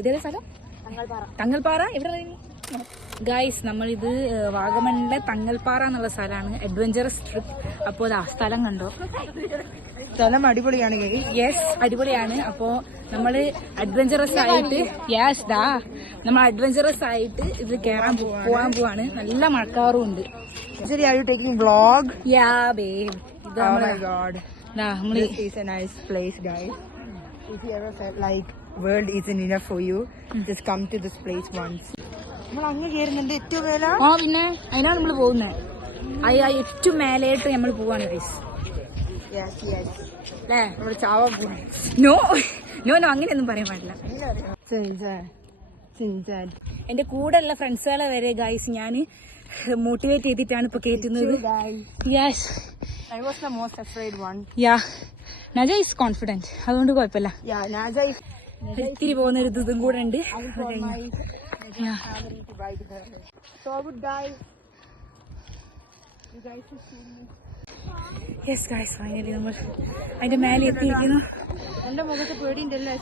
ഇതേ സ്ഥലം തങ്ങൾപ്പാറ. എവിടെ ഗൈസ്? നമ്മളിത് വാഗമണിലെ തങ്ങൾപ്പാറ എന്നുള്ള സ്ഥലമാണ്, അഡ്വഞ്ചറസ് ട്രിപ്പ്. അപ്പോൾ ആ സ്ഥലം കണ്ടോ? സ്ഥലം അടിപൊളിയാണ്. യെസ്, അടിപൊളിയാണ്. അപ്പോൾ നമ്മള് അഡ്വഞ്ചറസ് ആയിട്ട് നമ്മൾ അഡ്വഞ്ചറസ് ആയിട്ട് ഇത് പോവാൻ പോവാണ്. നല്ല മഴക്കാറും ഉണ്ട്. Are you taking vlog? Yeah, babe. Oh my god. This is a nice place, guys. If you ever felt like world isn't enough for you, just come to this place once. നമ്മൾ അങ്ങ് കയറുന്നുണ്ട് ഏറ്റവും മേല. പിന്നെ അതിനാണ് നമ്മൾ പോകുന്നത്. ഏറ്റവും മേലായിട്ട് നമ്മൾ പോവാണ് ഗൈസ്. അല്ലേ? നമ്മൾ ചാവാൻ പോവാണ്. നോ അങ്ങനെയൊന്നും പറയാൻ പാടില്ല. എന്റെ കൂടെ ഉള്ള ഫ്രണ്ട്സുകളെ വരെ ഗൈസ് ഞാൻ മോട്ടിവേറ്റ് ചെയ്തിട്ടാണ് ഇപ്പൊ കേറ്റുന്നത്. Yes, I was the most afraid one. Yeah, Naja is confident. അതുകൊണ്ട് കുഴപ്പമില്ല. Yeah, Naja is ഇത്തിരി പോകുന്ന ഒരു ഇതും കൂടെ ഉണ്ട്. So good guys. You guys should see me. Yes guys, finally നമ്മൾ അതിന്റെ മേലെ എത്തിയിരിക്കുന്നു. എന്റെ മുഖത്ത് പേടിയുണ്ടല്ലോ.